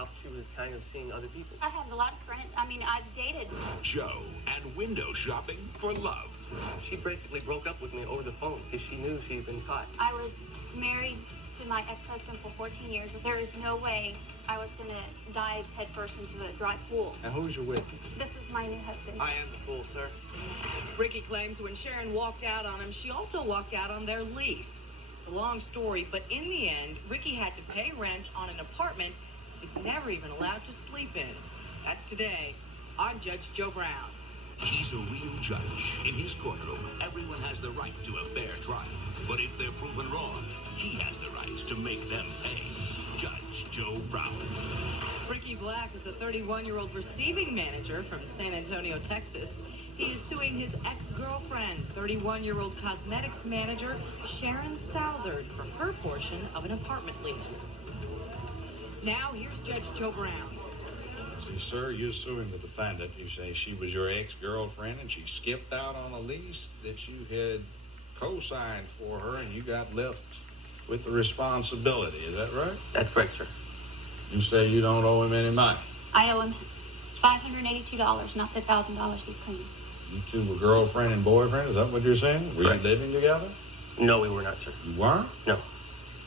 about she was kind of seeing other people. I have a lot of friends. I mean, I've dated. Joe and window shopping for love. She basically broke up with me over the phone because she knew she had been caught. I was married to my ex-husband for 14 years. There is no way I was going to dive headfirst into a dry pool. And who's your witness? This is my new husband. I am the fool, sir. Ricky claims when Sharon walked out on him, she also walked out on their lease. It's a long story, but in the end, Ricky had to pay rent on an apartment he's never even allowed to sleep in. That's today. I'm Judge Joe Brown. He's a real judge. In his courtroom, everyone has the right to a fair trial. But if they're proven wrong, he has the right to make them pay. Judge Joe Brown. Ricky Black is a 31-year-old receiving manager from San Antonio, Texas. He is suing his ex-girlfriend, 31-year-old cosmetics manager Sharon Southard, for her portion of an apartment lease. Now, here's Judge Joe Brown. See, sir, you're suing the defendant. You say she was your ex-girlfriend and she skipped out on a lease that you had co-signed for her and you got left with the responsibility. Is that right? That's correct, sir. You say you don't owe him any money. I owe him $582, not the $1,000 he's claiming. You two were girlfriend and boyfriend? Is that what you're saying? Were Correct. you living together? No, we were not, sir. You weren't? No.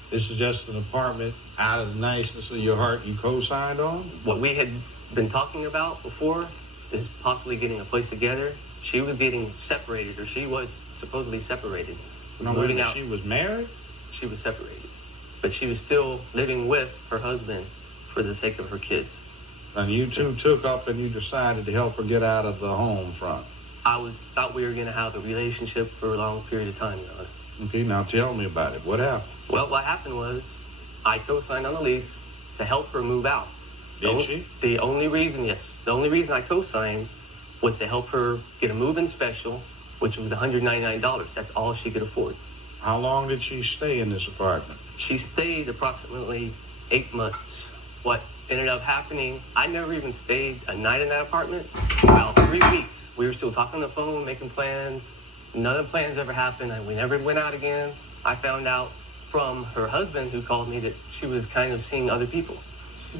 This is just an apartment out of the niceness of your heart you co-signed on? What we had been talking about before is possibly getting a place together. She was getting separated, or she was supposedly separated. No, Moving out. She was married? She was separated. But she was still living with her husband for the sake of her kids. And you two took up and you decided to help her get out of the home front. I thought we were going to have a relationship for a long period of time, Your Honor. Okay, now tell me about it. What happened? Well, what happened was I co-signed on the lease to help her move out. Did she? The only reason I co-signed was to help her get a move-in special, which was $199. That's all she could afford. How long did she stay in this apartment? She stayed approximately 8 months. What ended up happening, I never even stayed a night in that apartment. About 3 weeks, we were still talking on the phone, making plans. None of the plans ever happened, and we never went out again. I found out from her husband, who called me, that she was kind of seeing other people.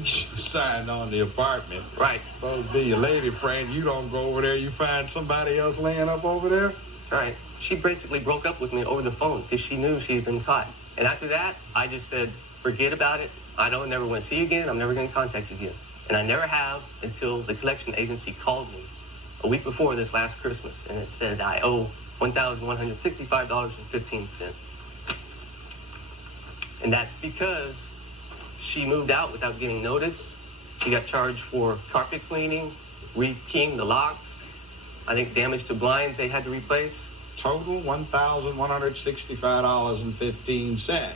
She signed on the apartment. Right. Supposed to be your lady friend. You don't go over there, you find somebody else laying up over there? That's right. She basically broke up with me over the phone because she knew she had been caught. And after that, I just said, forget about it. I don't never want to see you again. I'm never going to contact you again. And I never have until the collection agency called me a week before this last Christmas. And it said I owe $1,165.15. And that's because she moved out without giving notice. She got charged for carpet cleaning, rekeying the locks. I think damage to blinds they had to replace. Total $1,165.15.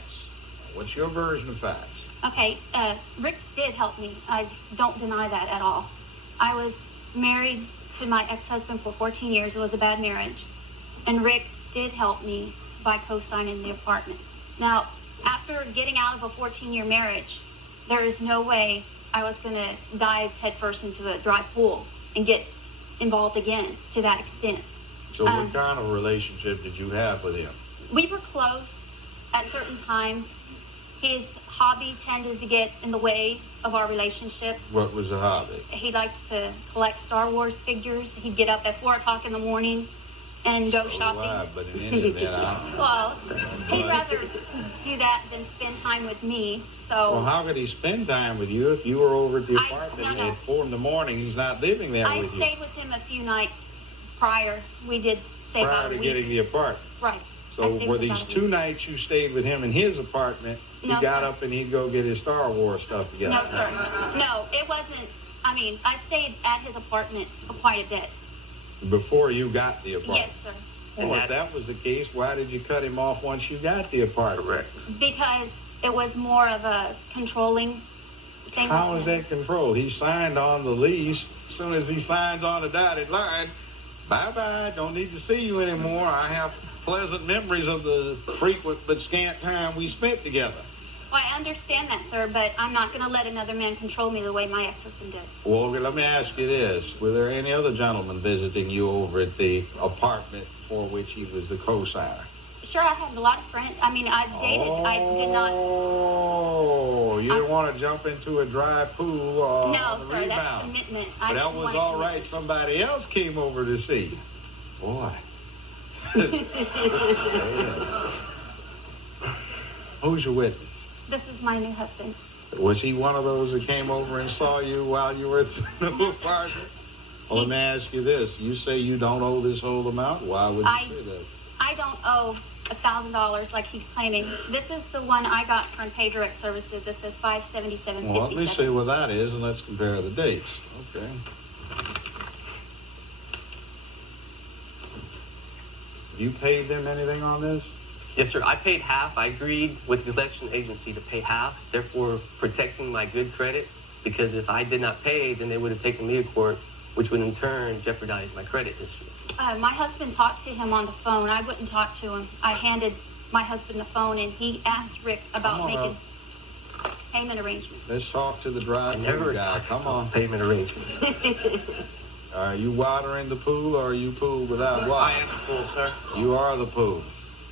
What's your version of facts? Okay, Rick did help me. I don't deny that at all. I was married to my ex-husband for 14 years. It was a bad marriage. And Rick did help me by co-signing the apartment. Now, after getting out of a 14-year marriage, there is no way I was going to dive headfirst into a dry pool and get involved again to that extent. So what kind of relationship did you have with him? We were close at certain times. His hobby tended to get in the way of our relationship. What was the hobby? He likes to collect Star Wars figures. He'd get up at 4 o'clock in the morning and go shopping. But in any event, Well, he'd rather do that than spend time with me. So. Well, how could he spend time with you if you were over at the apartment at 4 in the morning? He's not living there with you. I stayed with him a few nights prior. We did stay about a week. Prior to getting the apartment? Right. So were these 2 nights you stayed with him in his apartment, he got up and he'd go get his Star Wars stuff together? No, sir. No, it wasn't. I mean, I stayed at his apartment quite a bit. Before you got the apartment? Yes, sir. Well, if that was the case, why did you cut him off once you got the apartment? Correct. Because it was more of a controlling thing. How is that controlled? He signed on the lease. As soon as he signs on the dotted line, bye-bye, don't need to see you anymore. I have pleasant memories of the frequent but scant time we spent together. Well, I understand that, sir, but I'm not going to let another man control me the way my ex-husband did. Well, let me ask you this. Were there any other gentlemen visiting you over at the apartment for which he was the co-signer? Sure, I had a lot of friends. I mean, I've dated. I did not. Oh, you didn't want to jump into a dry pool on No, the sir, that's rebound. commitment. But that was all right. Somebody else came over to see. Boy. Who's your witness? This is my new husband. Was he one of those that came over and saw you while you were at the party? Well, let me ask you this. You say you don't owe this whole amount? Why would you say that? I don't owe $1,000 like he's claiming. This is the one I got from Unpaid Direct Services. This says $577.57. Well, let me see what that is, and let's compare the dates. Okay. You paid them anything on this? Yes, sir. I paid half. I agreed with the collection agency to pay half, therefore protecting my good credit, because if I did not pay, then they would have taken me to court, which would in turn jeopardize my credit history. My husband talked to him on the phone. I wouldn't talk to him. I handed my husband the phone, and he asked Rick about making payment arrangements. Let's talk to the dry pool Never guy. Come on. Payment arrangements. Are you watering the pool, or are you pool without water? I am the pool, sir. You are the pool.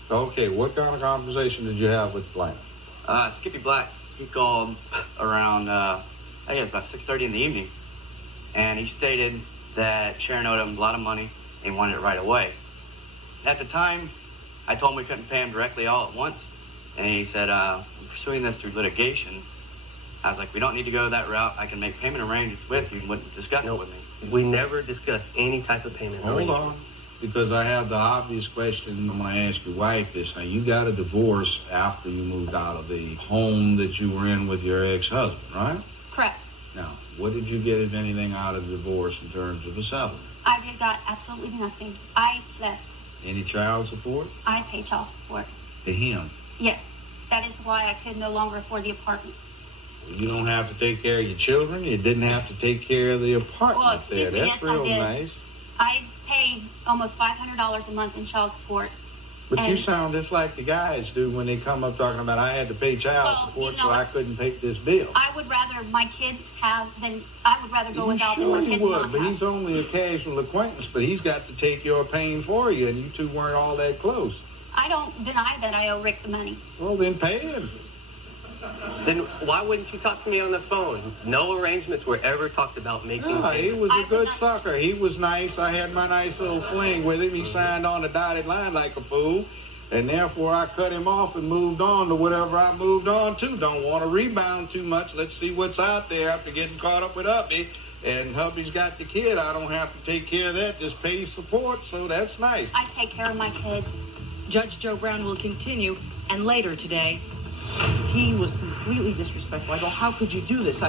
Okay, what kind of conversation did you have with the plaintiff? Skippy Black, he called around, I think it was about 6:30 in the evening, and he stated that Sharon owed him a lot of money and wanted it right away. At the time, I told him we couldn't pay him directly all at once, and he said, I'm pursuing this through litigation. I was like, we don't need to go that route. I can make payment arrangements with you and wouldn't discuss it with me. We never discuss any type of payment Hold arrangement. on, because I have the obvious question. I'm going to ask your wife this. Now, you got a divorce after you moved out of the home that you were in with your ex-husband, right? Correct. Now, what did you get, if anything, out of the divorce in terms of a settlement? I got absolutely nothing. I left. Any child support? I pay child support. To him? Yes. That is why I could no longer afford the apartment. You don't have to take care of your children. You didn't have to take care of the apartment Well, there. excuse me, That's yes, real I did. nice. I pay almost $500 a month in child support. But you And- sound just like the guys do when they come up talking about, I had to pay child Well, support, you know so I what? couldn't pay this bill. I would rather my kids have than I would rather go You without than sure my he kids would, not but have. he's only a casual acquaintance, but he's got to take your pain for you, and you two weren't all that close. I don't deny that I owe Rick the money. Well, then pay him. Then why wouldn't you talk to me on the phone? No arrangements were ever talked about making No, he payments. was I a would good not- sucker. He was nice. I had my nice little fling with him. He signed on the dotted line like a fool, and therefore I cut him off and moved on to whatever I moved on to. Don't want to rebound too much. Let's see what's out there after getting caught up with hubby. And hubby's got the kid. I don't have to take care of that. Just pay support, so that's nice. I take care of my kids. Judge Joe Brown will continue, and later today, he was completely disrespectful. I go, how could you do this?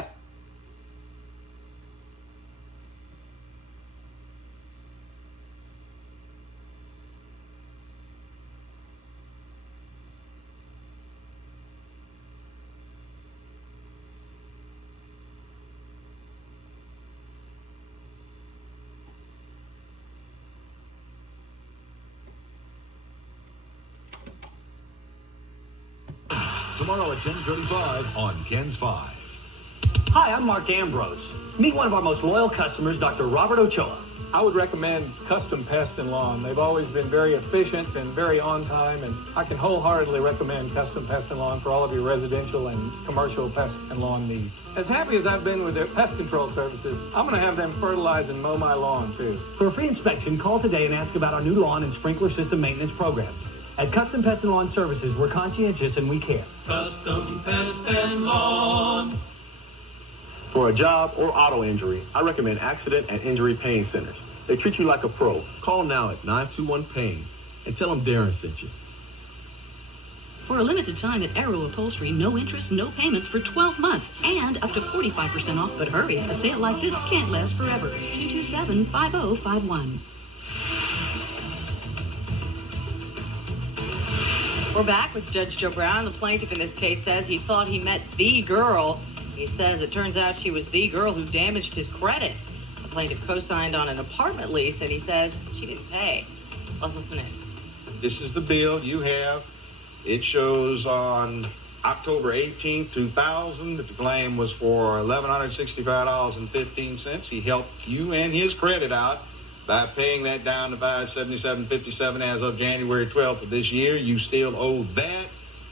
Tomorrow at 10:35 on Ken's 5. Hi, I'm Mark Ambrose. Meet one of our most loyal customers, Dr. Robert Ochoa. I would recommend Custom Pest and Lawn. They've always been very efficient and very on time, and I can wholeheartedly recommend Custom Pest and Lawn for all of your residential and commercial pest and lawn needs. As happy as I've been with their pest control services, I'm going to have them fertilize and mow my lawn too. For a free inspection, call today and ask about our new lawn and sprinkler system maintenance programs. At Custom Pest and Lawn Services, we're conscientious and we care. Custom Pest and Lawn. For a job or auto injury, I recommend Accident and Injury Pain Centers. They treat you like a pro. Call now at 921-PAIN and tell them Darren sent you. For a limited time at Arrow Upholstery, no interest, no payments for 12 months, and up to 45% off. But hurry, a sale like this can't last forever. 227-5051. We're back with Judge Joe Brown. The plaintiff in this case says he thought he met the girl. He says it turns out she was the girl who damaged his credit. The plaintiff co-signed on an apartment lease, and he says she didn't pay. Let's listen in. This is the bill you have. It shows on October 18, 2000 that the claim was for $1,165.15. He helped you and his credit out By paying that down to $577.57 as of January 12th of this year, you still owe that,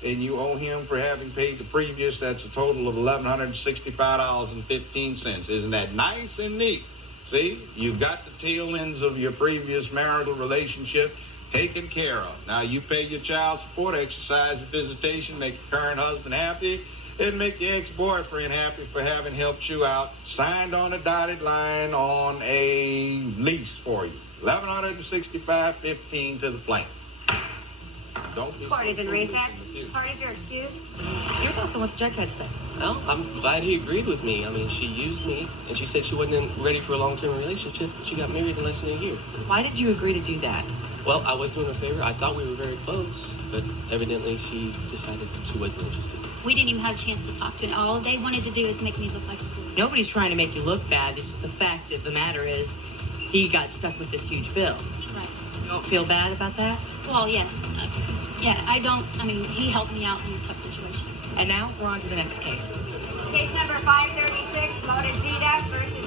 and you owe him for having paid the previous. That's a total of $1,165.15. Isn't that nice and neat? See, you've got the tail ends of your previous marital relationship taken care of. Now you pay your child support, exercise your visitation, make your current husband happy, and make your ex-boyfriend happy for having helped you out, signed on a dotted line on a lease for you. $1,165.15 to the plaintiff. Don't be Party's in recess. confused. Party's your excuse. Your thoughts on what the judge had to say? Well, I'm glad he agreed with me. I mean, she used me, and she said she wasn't ready for a long-term relationship. She got married in less than a year. Why did you agree to do that? Well, I was doing her a favor. I thought we were very close, but evidently she decided she wasn't interested. We didn't even have a chance to talk to him. All they wanted to do is make me look like a fool. Nobody's trying to make you look bad. It's just the fact of the matter is he got stuck with this huge bill. Right. You don't feel bad about that? Well, yes. I mean, he helped me out in a tough situation. And now we're on to the next case. Case number 530.